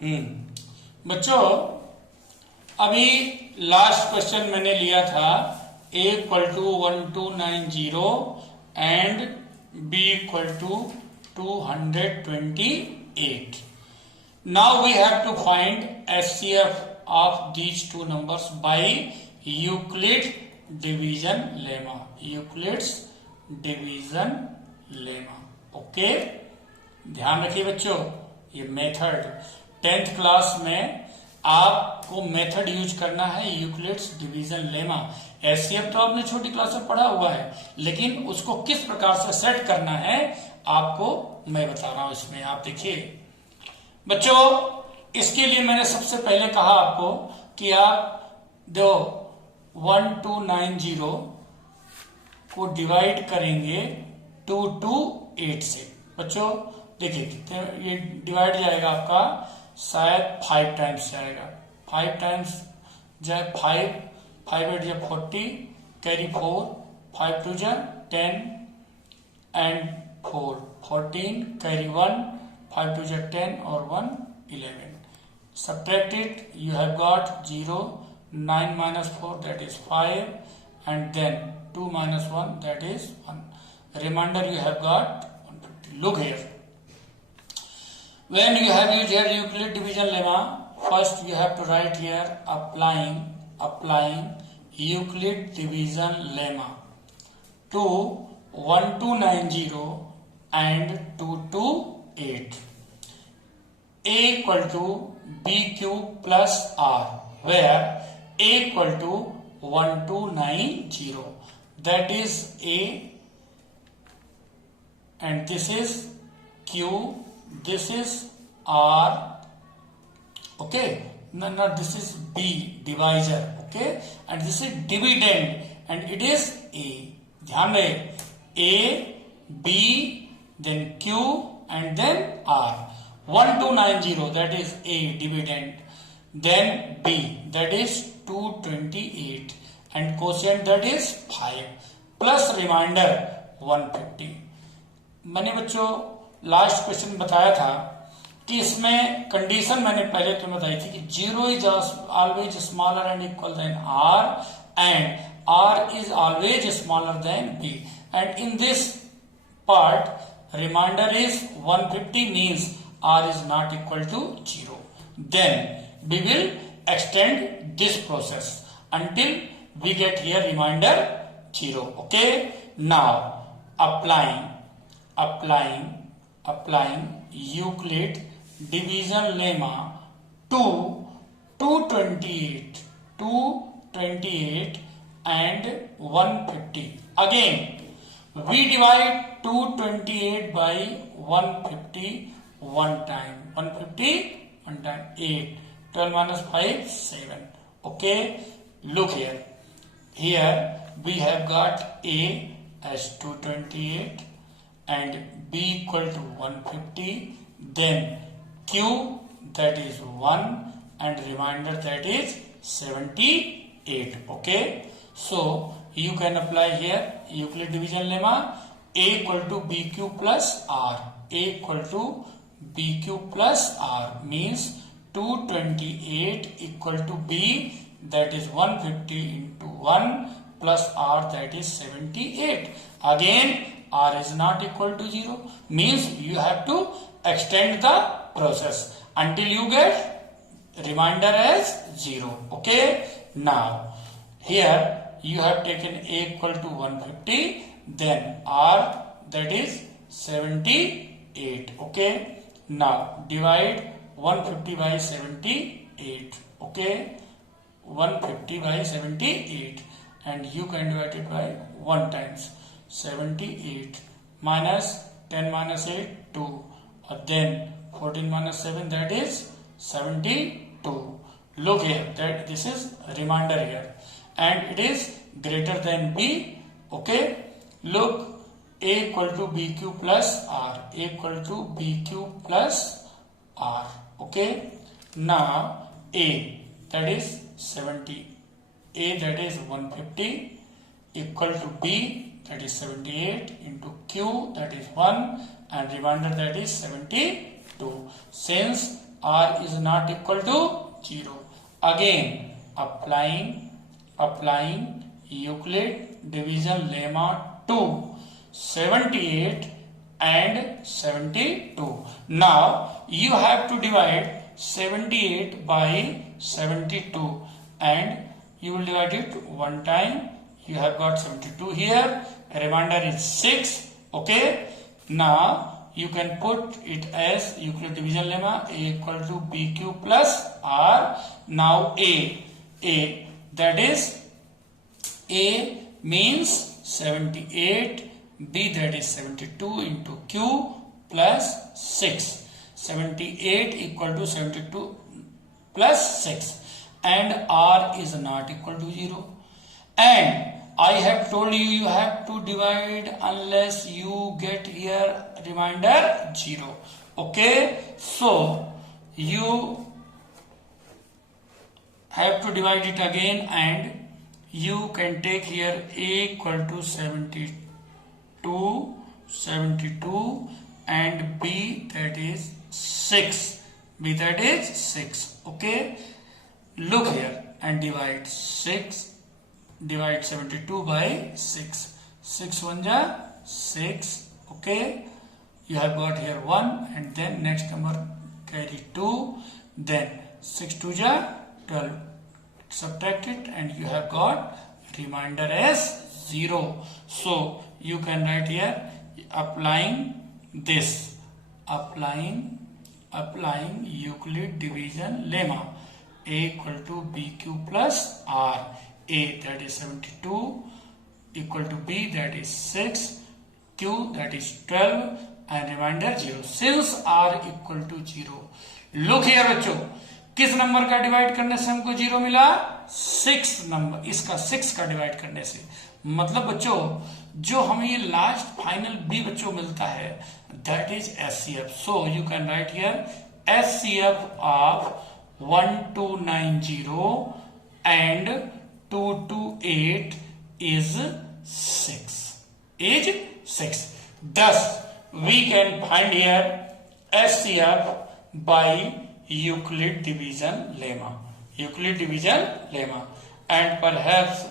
बच्चों अभी last question मैंने लिया था a equal to 1290 and b equal to 228. Now we have to find HCF of these two numbers by Euclid division lemma. Euclid's division lemma. Okay, ध्यान रखिए बच्चों, ये मेथड 10th क्लास में आपको मेथड यूज करना है यूक्लिड्स डिवीजन लेमा। एचसीएफ तो आपने छोटी क्लास में पढ़ा हुआ है, लेकिन उसको किस प्रकार से सेट करना है आपको मैं बता रहा हूं। इसमें आप देखिए बच्चों, इसके लिए मैंने सबसे पहले कहा आपको कि आप दो 1290 को डिवाइड करेंगे 228 से। बच्चों देखिए कितने ये डिवाइड जाएगा आपका, शायद 5 टाइम्स जाएगा। 5 टाइम्स जाए 5 8 जा 40, कैरी 4, 5 2 जा 10 एंड 4 14, कैरी 1, 5 2 जा 10 और 1 11. Subtract it, you have got 0, 9 minus 4 that is 5 and then 2 minus 1 that is 1. Remainder you have got 150. Look here. When you have used here Euclid division lemma, first you have to write here applying Euclid division lemma to 1290 and 228. A equal to BQ plus R, where A equal to 1290. That is A and this is Q, this is R, okay, no this is B, divisor, okay, and this is dividend and it is A. ध्यान रहे A, B, then Q and then R. 1290 that is A, dividend, then B that is 228 and quotient that is 5 plus remainder 150. मैंने बच्चों last question बताया था कि इसमें condition मैंने पहले तुम्हें बताई थी कि 0 is always smaller and equal than R and R is always smaller than B, and in this part remainder is 150 means R is not equal to 0. Then we will extend this process until we get here remainder 0. Okay, now applying Euclid division lemma to 228 and 150. Again we divide 228 by 150 one time. 150 one time 8. 12 minus 5 7. Okay, look here. Here we have got A as 228 and B equal to 150, then Q that is 1 and remainder that is 78. Okay, so you can apply here Euclid division lemma. A equal to BQ plus R. A equal to BQ plus R means 228 equal to B that is 150 into 1 plus R that is 78. Again R is not equal to 0 means you have to extend the process until you get remainder as 0. Okay, now here you have taken A equal to 150, then R that is 78. Okay, now divide 150 by 78. Okay, 150 by 78 and you can divide it by 1 times. 78 minus 10 minus 8 2, then 14 minus 7 that is 72. Look here, that this is remainder here and it is greater than B. Okay, look, A equal to BQ plus R. A equal to BQ plus R. Okay, now A that is 70, A that is 150 equal to B that is 78 into Q that is 1 and remainder that is 72. Since r is not equal to 0. Again, applying Euclid division lemma to 78 and 72. Now you have to divide 78 by 72 and you will divide it one time. You have got 72 here. Remainder is 6. Okay. Now you can put it as Euclid division lemma, A equal to BQ plus R. Now A that is A means 78, B that is 72 into Q plus 6. 78 equal to 72 plus 6 and R is not equal to 0. And I have told you have to divide unless you get here remainder 0. Okay, so you have to divide it again and you can take here A equal to 72 and B that is 6. B that is 6. Okay, look here and divide 72 by 6. 6 1 ja 6. Okay, you have got here 1 and then next number carry 2, then 6 2 ja 12. Subtract it and you have got remainder as 0. So you can write here applying Euclid division lemma, A equal to BQ plus R. A that is 72 equal to B that is 6, Q that is 12 and remainder 0. Since R equal to 0. Look here बच्चों, किस number का divide करने से हमको 0 मिला? 6 number, इसका 6 का divide करने से। मतलब बच्चों जो हमें ये लास्ट फाइनल बी बच्चों मिलता है that is HCF. So you can write here HCF of 1290 and 228 is 6. Is 6. Thus, we can find here HCF by Euclid division lemma. Euclid division lemma. And perhaps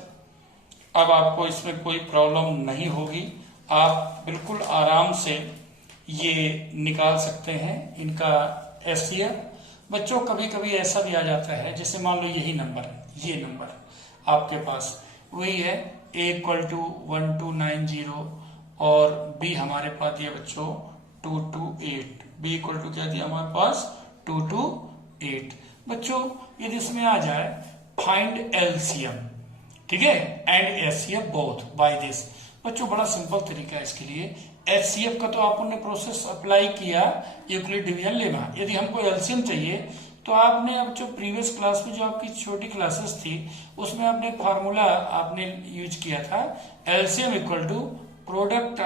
अब आपको इसमें कोई problem नहीं होगी. आप बिल्कुल आराम से ये निकाल सकते हैं इनका HCF. बच्चों कभी कभी ऐसा भी आ जाता है जैसे मान लो यही नंबर है, ये नंबर आपके पास वही है A इक्वल टू 1290 और B हमारे पास दिया बच्चों 228. B इक्वल टू क्या दिया हमारे पास 228. बच्चों यदि इसमें आ जाए फाइंड LCM, ठीक है, and HCF both by this. बच्चों बड़ा सिंपल तरीका है इसके लिए. HCF का तो आपने प्रोसेस अप्लाई किया यूक्लिड डिवीजन लेमा. यदि हमको LCM चाहिए तो आपने अब जो प्रीवियस क्लास में जो आपकी छोटी क्लासेस थी उसमें आपने फार्मूला आपने यूज किया था LCM equal to product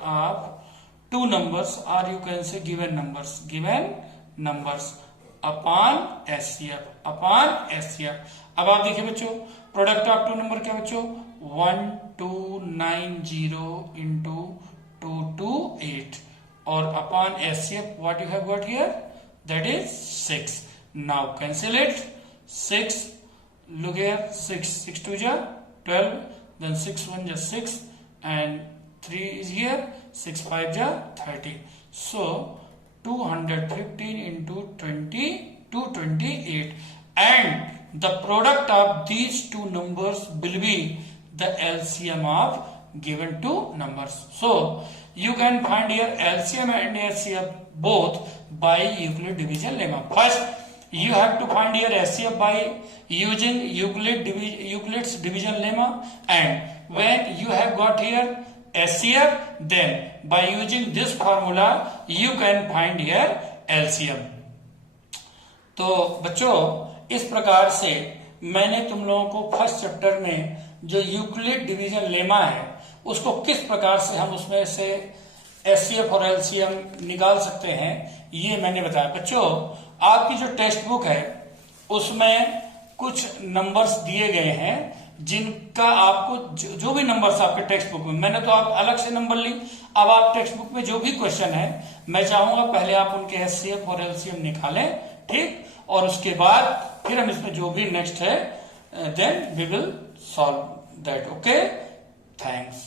of two numbers और you can say given numbers upon HCF. अब आप देखिए बच्चों प्रोडक्ट ऑफ टू नंबर क्या बच्चों 1290 इंटू 228 और upon HCF what you have got here that is 6. Now cancel it. 6, look here, 6 2 ja 12, then 6 1 ja 6 and 3 is here, 6 5 ja 30. So 215 into 20 228 and the product of these two numbers will be the LCM of given two numbers. So you can find here LCM and HCF both by Euclid division lemma. First, you have to find here HCF by using Euclid's division lemma, and when you have got here HCF, then by using this formula you can find here LCM. तो बच्चों इस प्रकार से मैंने तुम लोगों को first chapter में जो यूक्लिड डिवीजन लेमा है उसको किस प्रकार से हम उसमें से HCF और LCM निकाल सकते हैं ये मैंने बताया. बच्चों आपकी जो टेक्स्ट बुक है उसमें कुछ नंबर्स दिए गए हैं जिनका आपको जो भी नंबर्स आपके टेक्स्ट बुक में, मैंने तो आप अलग से नंबर ली, अब आप टेक्स्ट बुक में जो भी क्वेश्चन है, मैं चाहूंगा पहले आप उनके HCF और LCM निकालें, ठीक, और उसके बाद फिर हम इसमें जो भी नेक्स्ट है then we will solve that. Okay, thanks.